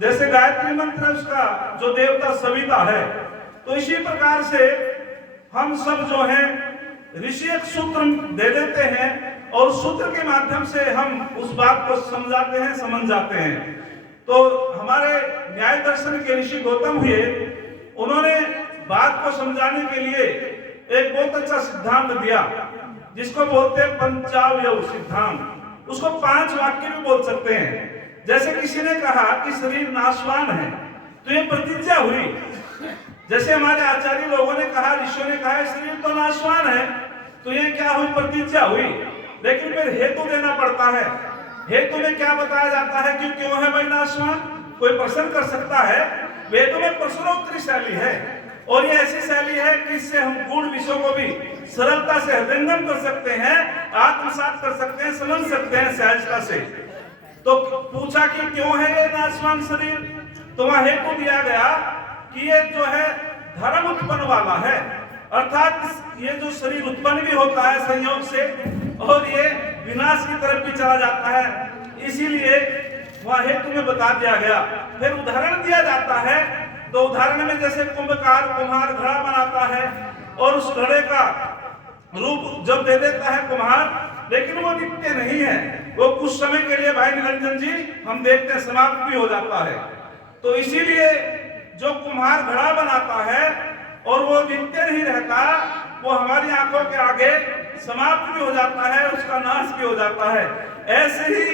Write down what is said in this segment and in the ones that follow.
जैसे गायत्री मंत्र उसका जो देवता सविता है, तो इसी प्रकार से हम सब जो है ऋषि एक सूत्र दे देते हैं और सूत्र के माध्यम से हम उस बात को समझाते हैं, समझ जाते हैं। तो हमारे न्याय दर्शन के ऋषि गौतम हुए, उन्होंने बात को समझाने के लिए एक बहुत अच्छा सिद्धांत दिया जिसको बोलते हैं पंचावयव सिद्धांत। उसको 5 वाक्य में बोल सकते हैं। जैसे किसी ने कहा कि शरीर नाशवान है, तो ये प्रतिज्ञा हुई। जैसे हमारे आचार्य लोगों ने कहा, ऋषियों ने कहा शरीर तो नाशवान है, तो ये क्या हुई? प्रतिज्ञा हुई। लेकिन फिर हेतु देना पड़ता है। हेतु में क्या बताया जाता है कि क्यों है भाई नाशवान? कोई प्रश्न कर सकता है। वेदों में प्रश्नोत्तरी शैली है और ये ऐसी शैली है कि इससे हम गूढ़ विषयों को भी सरलता से हृदयंगम कर सकते हैं, आत्मसात कर सकते हैं, समझ सकते हैं सहजता से। तो पूछा कि क्यों है ये नाशवान शरीर, तो वहां हेतु दिया गया कि ये जो है धर्म उत्पन्न वाला है, अर्थात ये जो शरीर उत्पन्न भी होता है संयोग से और ये विनाश की तरफ भी चला जाता है, इसीलिए वहां हेतु में बता दिया गया। फिर उदाहरण दिया जाता है, तो उदाहरण में जैसे कुंभकार कुम्हार घड़ा बनाता है और उस घड़े का रूप जब दे देता है कुम्हार, लेकिन वो नित्य नहीं है, वो कुछ समय के लिए भाई निरंजन जी हम देखते हैं समाप्त भी हो जाता है। तो इसीलिए जो कुम्हार घड़ा बनाता है और वो नित्य नहीं रहता, वो हमारी आंखों के आगे समाप्त भी हो जाता है, उसका नाश भी हो जाता है। ऐसे ही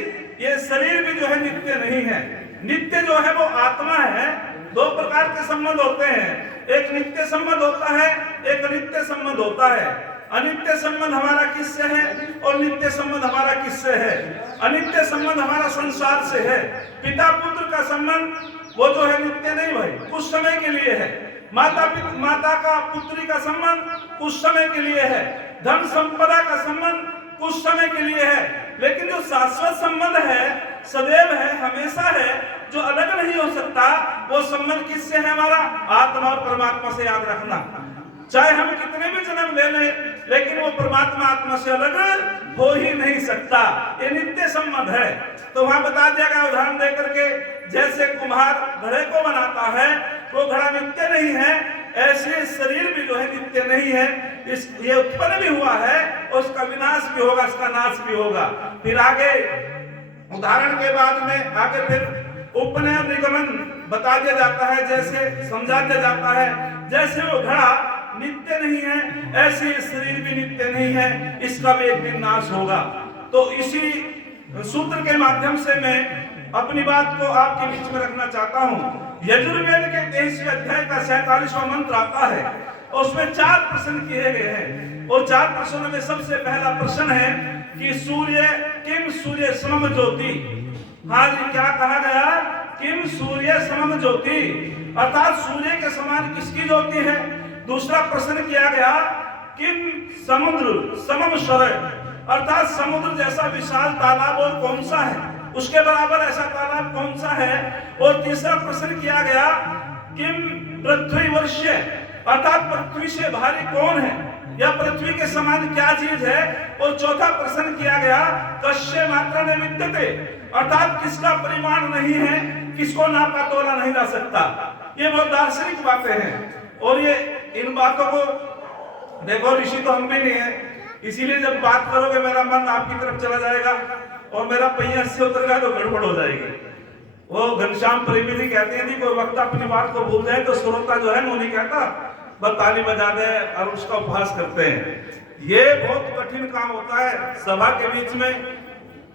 ये शरीर भी जो है नित्य नहीं है। नित्य जो है वो आत्मा है। 2 प्रकार के संबंध होते हैं, एक नित्य संबंध होता है, एक अनित्य संबंध होता है। अनित्य संबंध हमारा किससे है और नित्य संबंध हमारा किससे है? अनित्य संबंध हमारा संसार से है। पिता पुत्र का संबंध वो जो है नित्य नहीं भाई, कुछ समय के लिए है। माता का पुत्री का संबंध कुछ समय के लिए है। धन संपदा का संबंध कुछ समय के लिए है। लेकिन जो शाश्वत संबंध है, सदैव है, हमेशा है, जो अलग नहीं हो सकता, वो संबंध किससे है? हमारा आत्मा और परमात्मा से। याद रखना, चाहे हम कितने भी जन्म ले लें, लेकिन वो परमात्मा आत्मा से अलग हो ही नहीं सकता। ये नित्य संबंध है। तो वहां बता दिया गया उदाहरण देकर के, जैसे कुम्हार घड़े को बनाता है, वो घड़ा नित्य नहीं है, ऐसे शरीर भी जो है नित्य नहीं है। ये उत्पन्न भी हुआ है और उसका विनाश भी होगा, उसका नाश भी होगा। फिर आगे उदाहरण के बाद में आगे फिर उपनय और निगमन बता दिया जाता है, जैसे समझा दिया जाता है। जैसे वो घड़ा नित्य नहीं है, ऐसे शरीर भी नित्य नहीं है, इसका भी एक दिन नाश होगा। तो इसी सूत्र के माध्यम से मैं अपनी बात को आपके बीच में रखना चाहता हूँ। यजुर्वेद के 23वें अध्याय का 47वां मंत्र आता है और उसमें 4 प्रश्न किए गए हैं। और 4 प्रश्नों में सबसे पहला प्रश्न है कि सूर्य किम सूर्य समम ज्योति। हाँ जी, क्या कहा गया? किम सूर्य समम ज्योति, अर्थात सूर्य के समान किसकी ज्योति है? दूसरा प्रश्न किया गया किम समुद्र समम शरय, अर्थात समुद्र जैसा विशाल तालाब और कौन सा है, उसके बराबर ऐसा तालाब कौन सा है? और तीसरा प्रश्न किया गया किम पृथ्वी वर्ष्य, अर्थात पृथ्वी से भारी कौन है या पृथ्वी के समान क्या चीज है? और चौथा प्रश्न किया गया कस्य मात्रा ने विद्यते, अर्थात किसका परिमाण नहीं है, किसको नापा तोला नहीं जा सकता। ये बहुत दार्शनिक बातें हैं और ये इन बातों को देखो, ऋषि तो हम भी नहीं है, इसीलिए जब बात करोगे मेरा मन आपकी तरफ चला जाएगा और मेरा पहिया से उतरेगा तो गड़बड़ हो जाएगी। वो घनश्याम प्रेमी जी कहते हैं, कोई वक्त अपनी बात को भूल जाए तो श्रोता जो है वो नहीं कहता, बस ताली बजा दे और उसका उपहास करते हैं। ये बहुत कठिन काम होता है। सभा के बीच में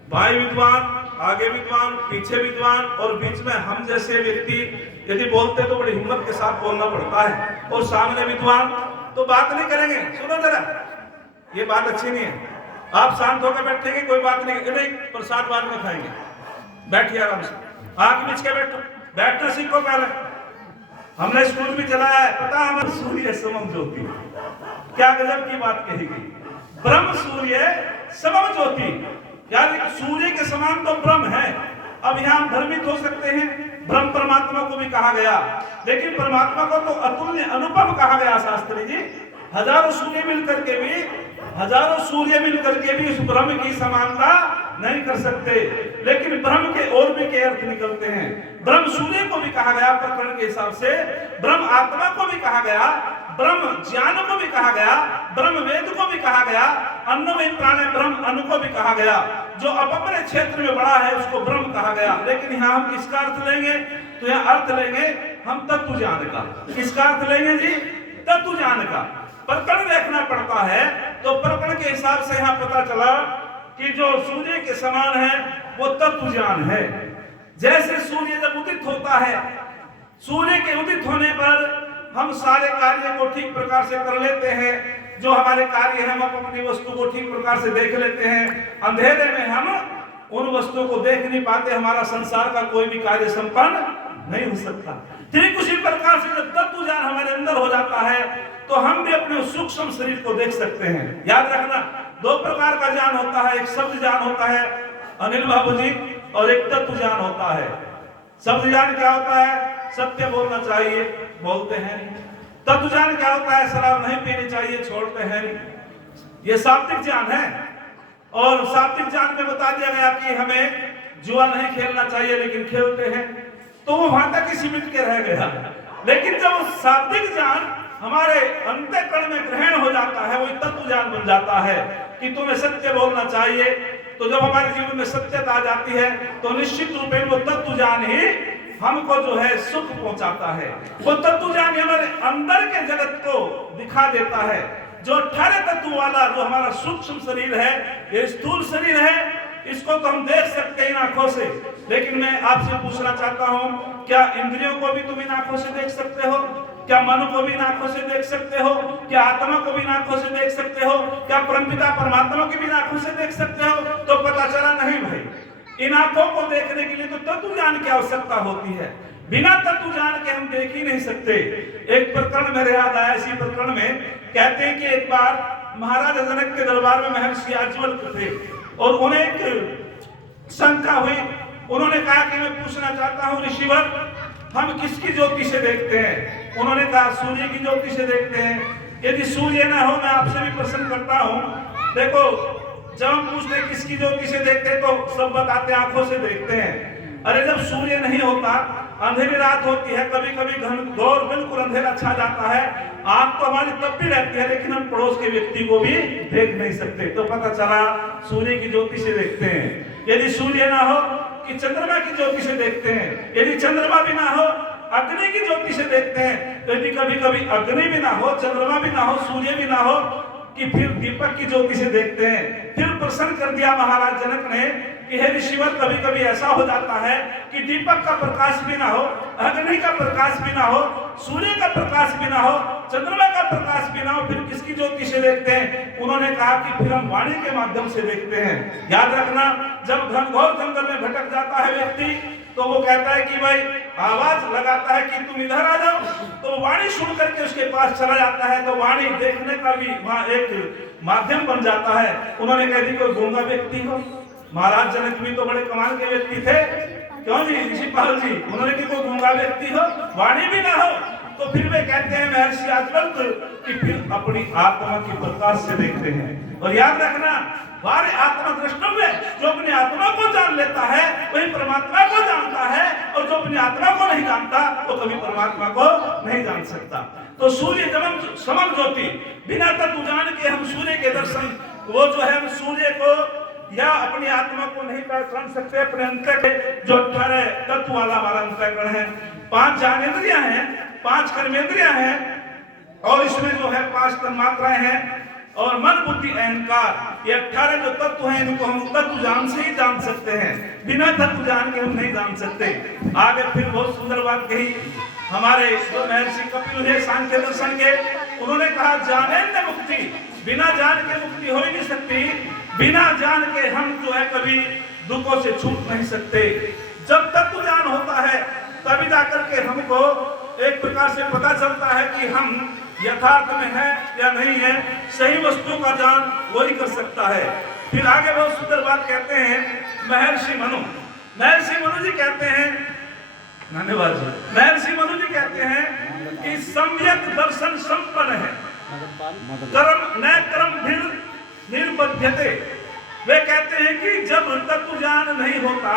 भाई विद्वान, आगे विद्वान, पीछे विद्वान और बीच में हम जैसे व्यक्ति यदि बोलते तो बड़ी हिम्मत के साथ बोलना पड़ता है। और सामने विद्वान तो बात नहीं करेंगे, सुनो जरा, ये बात अच्छी नहीं है, आप शांत होकर बैठेंगे, कोई बात नहीं, प्रसाद बाद में खाएंगे, बैठिए आराम से, आंख बीच के बैठो, बैठना सीखो। पहले हमने स्कूल भी चलाया है, पता हमारे सूर्य समम ज्योति, क्या गजब की बात कही गई। ब्रह्म सूर्य समम ज्योति, यानी सूर्य के समान तो ब्रह्म है। अब यहाँ हम भ्रमित हो सकते हैं, ब्रह्म परमात्मा को भी कहा गया, लेकिन परमात्मा को तो अतुल्य अनुपम कहा गया शास्त्री जी। हजारों सूर्य मिलकर के भी हजारों सूर्य मिलकर के भी उस ब्रह्म की समानता नहीं कर सकते। लेकिन ब्रह्म के और भी के अर्थ निकलते हैं। ब्रह्म सूर्य को भी कहा गया प्रकरण के हिसाब से, ब्रह्म आत्मा को भी कहा गया, ब्रह्म ज्ञान को भी कहा गया, ब्रह्म वेद को भी कहा गया, अन्नमय प्राण ब्रह्म अन्न को भी कहा गया। जो अपने क्षेत्र में बड़ा है उसको ब्रह्म कहा गया। लेकिन यहाँ हम किसका अर्थ लेंगे? तो यहाँ अर्थ लेंगे हम तत्व ज्ञान का। किसका अर्थ लेंगे जी? तत्व ज्ञान का। प्रकरण देखना पड़ता है, तो प्रकरण के हिसाब से यहाँ पता चला कि जो सूर्य के समान है वो तत्व ज्ञान है। जैसे सूर्य जब उदित होता है, सूर्य के उदित होने पर हम सारे कार्य को ठीक प्रकार से कर लेते हैं। जो हमारे कार्य है हम अपनी वस्तु को ठीक प्रकार से देख लेते हैं। अंधेरे में हम उन वस्तुओं को देख नहीं पाते, हमारा संसार का कोई भी कार्य संपन्न नहीं हो सकता। ठीक उसी प्रकार से जब तत्व ज्ञान हमारे अंदर हो जाता है तो हम भी अपने सूक्ष्म शरीर को देख सकते हैं। याद रखना, दो प्रकार का ज्ञान होता है, एक शब्द ज्ञान होता है अनिल बाबू जी, और एक तत्व ज्ञान होता है। शब्द ज्ञान क्या होता है? सत्य बोलना चाहिए, बोलते हैं नहीं। तत्व ज्ञान क्या होता है? शराब नहीं पीनी चाहिए, छोड़ते हैं नहीं। ये शाब्दिक ज्ञान है। और शाब्दिक ज्ञान में बता दिया गया कि हमें जुआ नहीं खेलना चाहिए, लेकिन खेलते हैं, तो वो वहां तक ही सिमट के रह गया। लेकिन जब शाब्दिक ज्ञान हमारे अंतःकरण में ग्रहण हो जाता है, वो तत्व ज्ञान बन जाता है कि तुम्हें सत्य बोलना चाहिए। तो जब हमारे जीवन में सत्यता आ जाती है तो निश्चित रूप में वो तत्व ज्ञान ही हमको जो है सुख पहुंचाता है। वो तत्व ज्ञान हमारे अंदर के जगत को दिखा देता है। जो 18 तत्व वाला जो हमारा सूक्ष्म शरीर है, ये स्थूल शरीर है, इसको तो हम देख सकते हैं आंखों से। लेकिन मैं आपसे पूछना चाहता हूं, क्या इंद्रियों को भी तुम इन आंखों से देख सकते हो? क्या मन को भी आंखों से देख सकते हो? क्या आत्मा को भी आंखों से देख सकते हो? क्या परमपिता परमात्मा की भी आंखों से देख सकते हो? तो पता चला नहीं भाई, इन आंखों को देखने के लिए तो तत्व ज्ञान की आवश्यकता होती है। बिना तत्व ज्ञान के हम देख ही नहीं सकते। एक प्रकरण मेरे याद आया, इसी प्रकरण में कहते हैं कि एक बार महाराजा जनक के दरबार में महर्षि याज्ञवल्क्य थे और उन्हें एक शंका हुई। उन्होंने कहा कि मैं पूछना चाहता हूं ऋषिवर, हम किसकी ज्योति से देखते हैं? उन्होंने कहा सूर्य की ज्योति से देखते हैं। यदि सूर्य ना हो, मैं आपसे भी प्रश्न करता हूं, देखो जब हम पूछते हैं किसकी ज्योति से देखते हैं तो सब बताते आंखों से देखते हैं। अरे जब सूर्य नहीं होता, अंधेरी रात होती है, कभी कभी घनघोर बिल्कुल अंधेरा छा जाता है, आंख तो हमारी तब भी रहती है, लेकिन हम पड़ोस के व्यक्ति को भी देख नहीं सकते। तो पता चला सूर्य की ज्योति से देखते हैं। यदि सूर्य ना हो कि चंद्रमा की ज्योति से देखते हैं। यदि चंद्रमा भी ना हो, अग्नि की ज्योति से देखते हैं। यदि कभी कभी अग्नि भी ना हो, चंद्रमा भी ना हो, सूर्य भी ना हो, कि फिर दीपक की ज्योति से देखते हैं। फिर प्रश्न कर दिया महाराज जनक ने कि हे ऋषिवर, कभी कभी ऐसा हो जाता है कि दीपक का प्रकाश भी ना हो, अग्नि का प्रकाश भी ना हो, सूर्य का प्रकाश भी ना हो, चंद्रमा का प्रकाश भी ना हो, फिर किसकी ज्योति से देखते हैं? उन्होंने कहा कि फिर हम वाणी के माध्यम से देखते हैं। याद रखना, जब घनघोर जंगल में भटक जाता है व्यक्ति, तो वो कहता है कि भाई आवाज लगाता है कि तुम इधर आ जाओ, तो वाणी सुन करके उसके पास चला जाता है। तो वाणी देखने का भी वहां एक माध्यम बन जाता है। उन्होंने कह दी कोई गूंगा व्यक्ति हो। महाराज जनक भी तो बड़े कमाल के व्यक्ति थे, क्यों जी ऋषिपाल जी? उन्होंने कि कोई गूंगा व्यक्ति हो, वाणी भी ना हो, तो फिर वे कहते हैं महर्षि याज्ञवल्क्य कि फिर अपनी आत्मा की प्रकाश से देखते हैं। और याद रखना, हमारे आत्मा द्रष्टव्य, जो अपनी आत्मा को जान लेता है वही परमात्मा को जानता है, और जो अपनी आत्मा को नहीं जानता वो कभी परमात्मा को नहीं जान सकता। तो सूर्य समम ज्योति, बिना तत्व ज्ञान के हम सूर्य के दर्शन, वो जो है हम सूर्य को या अपनी आत्मा को नहीं पहचान सकते। अपने अंतर के जो 18 तत्व वाला हमारा अंतःकरण है, 5 ज्ञानेंद्रियां हैं, 5 कर्मेंद्रियां हैं, और इसमें जो है 5 तन्मात्राएं हैं, और मन बुद्धि अहंकार, ये 18 जो तत्व हैं, इनको हम तत्व ज्ञान से ही जान सकते हैं। बिना तत्व ज्ञान के हम नहीं जान सकते। आगे फिर बहुत सुंदर बात कही हमारे जो महर्षि कपिल है सांख्य दर्शन के, उन्होंने कहा ज्ञानेन्द्र मुक्ति, बिना ज्ञान के मुक्ति हो ही नहीं सकती। बिना ज्ञान के हम जो है कभी दुखों से छूट नहीं सकते। जब तत्व ज्ञान होता है तभी जाकर के हमको एक प्रकार से पता चलता है कि हम यथार्थ में है या नहीं है। सही वस्तु का ज्ञान वही कर सकता है। फिर आगे बहुत सुंदर बात कहते हैं महर्षि मनु जी कहते हैं, धन्यवाद जी, महर्षि मनु जी कहते हैं कि सम्यक दर्शन संपन्न है, कर्म न कर्म फिर निर्बध्यते। वे कहते हैं कि जब तत्व ज्ञान नहीं होता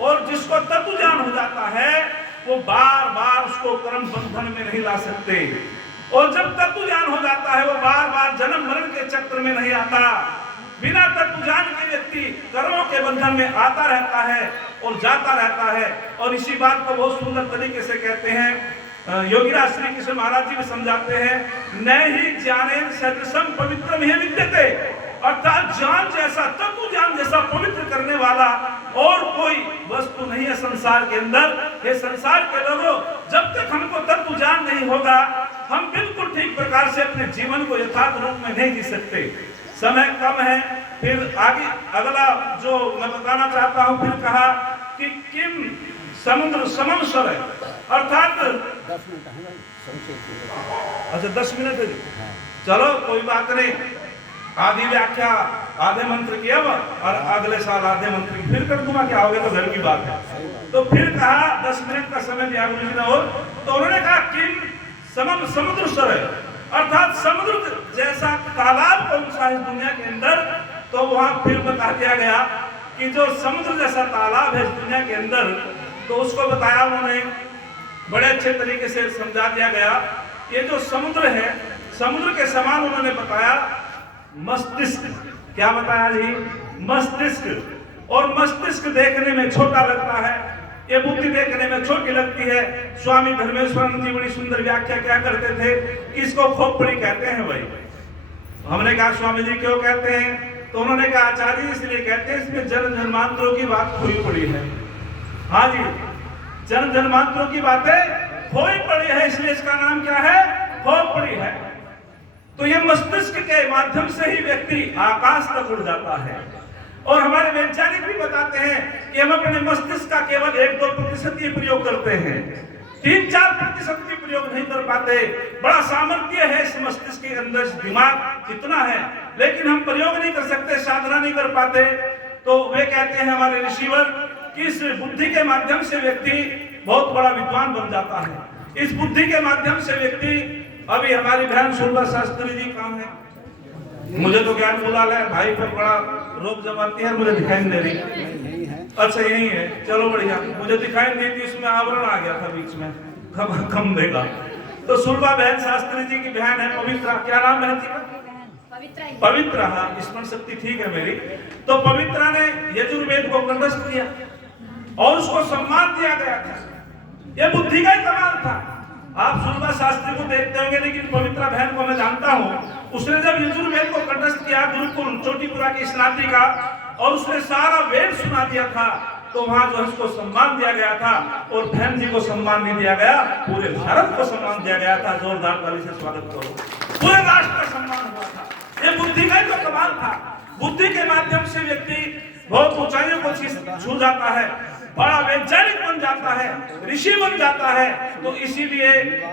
और जिसको तत्व ज्ञान हो जाता है वो बार बार उसको कर्म बंधन में नहीं ला सकते, और जब तत्व ज्ञान हो जाता है वो बार बार जन्म मरण के चक्र में नहीं आता। बिना तत्व ज्ञान के व्यक्ति कर्मों के बंधन में आता रहता है और जाता रहता है। और इसी बात को बहुत सुंदर तरीके से कहते हैं योगीराज श्री कृष्ण महाराज जी भी समझाते हैं, न ही ज्ञानेन सदृशम पवित्रम हि विद्यते, अर्थात ज्ञान जैसा, तत्व ज्ञान जैसा पवित्र करने वाला और कोई वस्तु नहीं है संसार के अंदर। ये संसार के लोगों, जब तक हमको तत्व ज्ञान नहीं होगा हम बिल्कुल ठीक प्रकार से अपने जीवन को यथार्थ रूप में नहीं जी सकते। समय कम है, फिर आगे अगला जो मैं बताना चाहता हूं, फिर कहा कि किम समुद्र समम स्वर है, अर्थात 10 मिनट है, अच्छा 10 मिनट है, चलो कोई बात नहीं। आधी व्याख्या आधे मंत्र की अब और अगले साल आधे मंत्र की फिर कर दूंगा, क्या हो गया तो घर की बात है। तो फिर कहा 10 मिनट का समय दिया गुरु जी ने, और तो उन्होंने कहा किम समम समुद्र स्वर है, अर्थात समुद्र जैसा तालाब कौन सा है इस दुनिया के अंदर। तो वहां फिर बता दिया गया कि जो समुद्र जैसा तालाब है इस दुनिया के अंदर, तो उसको बताया उन्होंने, बड़े अच्छे तरीके से समझा दिया गया। ये जो समुद्र है, समुद्र के समान उन्होंने बताया मस्तिष्क। क्या बताया जी? मस्तिष्क। और मस्तिष्क देखने में छोटा लगता है, ये बुद्धि देखने में छोटी लगती है। स्वामी धर्मेश्वरानंद जी बड़ी सुंदर व्याख्या क्या करते थे कि इसको खोपड़ी कहते हैं भाई। हमने कहा स्वामी जी क्यों कहते हैं? तो उन्होंने कहा आचार्य इसलिए कहते हैं इसमें जन्म जन्मांतरों की बात खोई पड़ी है। हाँ जी, जन्म जन्मांतरों की बातें खोई पड़ी है, इसलिए इसका नाम क्या है? खोपड़ी है। तो ये मस्तिष्क के माध्यम से ही व्यक्ति आकाश तक उड़ जाता है। और हमारे वैज्ञानिक भी बताते हैं कि हम अपने मस्तिष्क का केवल 1-2% ही प्रयोग करते हैं, 3-4% भी प्रयोग नहीं कर पाते। बड़ा सामर्थ्य है इस मस्तिष्क के अंदर, दिमाग इतना है, लेकिन हम प्रयोग नहीं कर सकते, साधना नहीं कर पाते। तो वे कहते हैं हमारे ऋषिवर कि इस बुद्धि के माध्यम से व्यक्ति बहुत बड़ा विद्वान बन जाता है। इस बुद्धि के माध्यम से व्यक्ति, अभी हमारी बहन सुरभा शास्त्री जी कहाँ है? मुझे तो ज्ञान बुला है, भाई पर बड़ा रोक जमाती है, मुझे दिखाई नहीं दे रही। अच्छा यही है, चलो बढ़िया। मुझे दिखाई नहीं दी थी, उसमें आवरण आ गया था बीच में, कम देगा। तो सुरभा बहन शास्त्री जी की बहन है पवित्रा। क्या नाम बहन जी का? पवित्रा। हाँ, स्मरण शक्ति ठीक है मेरी। तो पवित्रा ने यजुर्वेद को कंठस्थ किया और उसको सम्मान दिया गया था। यह बुद्धि का ही कमाल था। आप सुरभा शास्त्री को देखते होंगे, लेकिन पवित्रा बहन को मैं जानता हूँ। उसने जब यजुर्वेद को कंठस्थ किया गुरुकुल चोटीपुरा की स्नाति का, और उसने सारा वेद सुना दिया था, तो वहां जो उसको सम्मान दिया गया था। और बहन जी को सम्मान नहीं दिया गया, पूरे भारत को सम्मान दिया गया था। जोरदार ताली से स्वागत करो। पूरे राष्ट्र का सम्मान हुआ था। ये बुद्धि का जो कमाल था। बुद्धि के माध्यम से व्यक्ति बहुत ऊंचाइयों को छू जाता है, बड़ा वैज्ञानिक बन जाता है, ऋषि बन जाता है। तो इसीलिए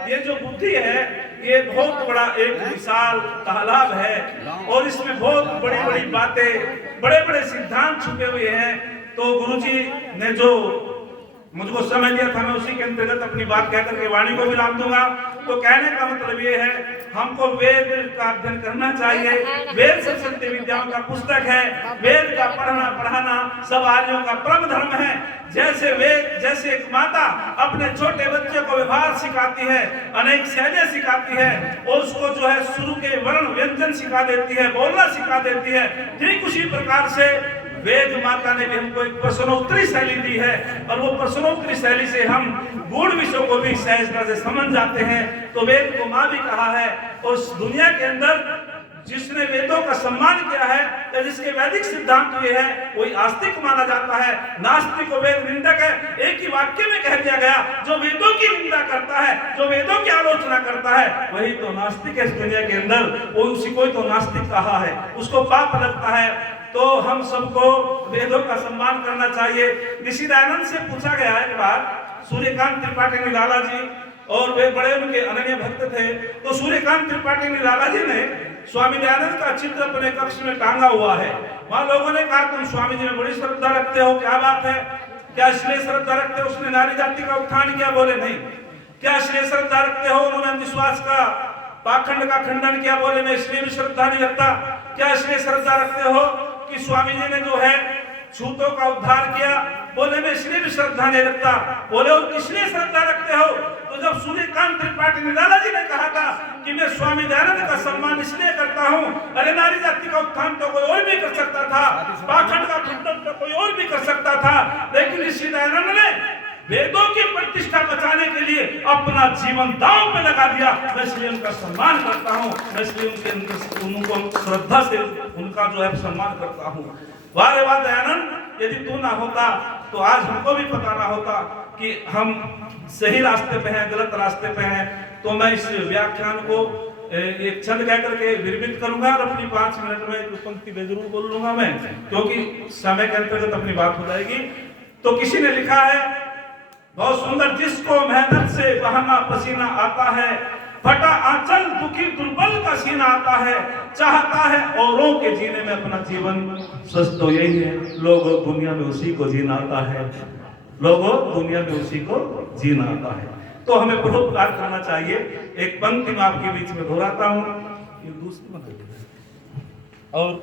ये जो बुद्धि है ये बहुत बड़ा एक विशाल तालाब है, और इसमें बहुत बड़ी बड़ी बातें, बड़े बड़े सिद्धांत छुपे हुए हैं। तो गुरुजी ने जो मुझको समय दिया था, मैं उसी के अंतर्गत अपनी बात कहकर के वाणी को विराम दूंगा। तो कहने का मतलब ये है, हमको वेद का अध्ययन करना चाहिए। वेद सरस्वती विद्याओं का पुस्तक है। वेद का पढ़ना पढ़ाना सब आर्यों का परम धर्म है। जैसे वेद, जैसे एक माता अपने छोटे बच्चे को व्यवहार सिखाती है, अनेक शैलियां सिखाती है, और उसको जो है शुरू के वर्ण व्यंजन सिखा देती है, बोलना सिखा देती है, ठीक उसी प्रकार से वेद माता ने भी हमको एक प्रश्नोत्तरी शैली दी है, और वो प्रश्नोत्तरी शैली से हम गूढ़ विषयों को भी सहजता से समझ जाते हैं। तो वेद को माँ भी कहा है, और इस दुनिया के अंदर जिसने वेदों का सम्मान किया है या जिसके वैदिक सिद्धांत हुए हैं, वही आस्तिक माना जाता है। नास्तिक को वेद निंदक है। एक ही वाक्य में कह दिया गया, जो वेदों की निंदा करता है, जो वेदों की आलोचना करता है, वही तो नास्तिक है इस दुनिया के अंदर। वो उसी को तो नास्तिक कहा है, उसको पाप लगता है। तो हम सबको वेदों का सम्मान करना चाहिए। ऋषि दयानंद से पूछा गया एक बार, सूर्यकांत त्रिपाठी निराला जी, और वे बड़े उनके अनन्य भक्त थे। तो सूर्यकांत त्रिपाठी निराला जी ने स्वामी दयानंद का चित्र अपने कक्ष में टांगा हुआ है। वहां लोगों ने कहा तुम स्वामी जी में बड़ी श्रद्धा रखते हो, क्या बात है, क्या इसलिए श्रद्धा रखते हो उसने नारी जाति का उत्थान किया? बोले नहीं। क्या इसलिए श्रद्धा रखते हो उन्होंने अंधविश्वास का पाखंड का खंडन किया? बोले मैं इसलिए भी श्रद्धा नहीं रखता। क्या इसलिए श्रद्धा रखते हो कि स्वामी जी ने जो है छूतों का उद्धार किया? बोले मैं इसलिए भी श्रद्धा नहीं रखता। बोले और किस लिए श्रद्धा रखते हो? तो जब सूर्यकांत त्रिपाठी निराला जी ने कहा था कि मैं स्वामी दयानंद का सम्मान इसलिए करता हूँ, अरे नारी जाति का उत्थान तो कोई और भी कर सकता था, पाखंड का खंडन तो कोई और भी कर सकता था, लेकिन ऋषि दयानंद ने वेदों की प्रतिष्ठा बचाने के लिए अपना जीवन दांव पे लगा दिया। मैं इसलिए उनका सम्मान करता हूँ, मैं इसलिए उनको श्रद्धा से उनका जो है सम्मान करता हूँ। वाह वाह दयानंद, यदि तू ना होता तो आज हमको भी पता ना होता कि हम सही रास्ते पे हैं, गलत रास्ते पे हैं। तो मैं इस व्याख्यान को एक छंद कह करके विरमित करूंगा और अपनी 5 मिनट में जो पंक्ति जरूर बोल लूंगा मैं, क्योंकि समय के अंतर्गत अपनी बात हो जाएगी। तो किसी ने लिखा है बहुत सुंदर, जिसको मेहनत से बहाना पसीना आता है, फटा आंचल दुखी दुर्बल का सीना आता है, चाहता है औरों के जीने में अपना जीवन। सच तो यही है, लोगों दुनिया में उसी को जीना आता है, लोगों दुनिया में उसी को जीना आता है। तो हमें परोपकार करना चाहिए। एक पंक्ति में आपके बीच में दोहराता हूं, ये दूसरी और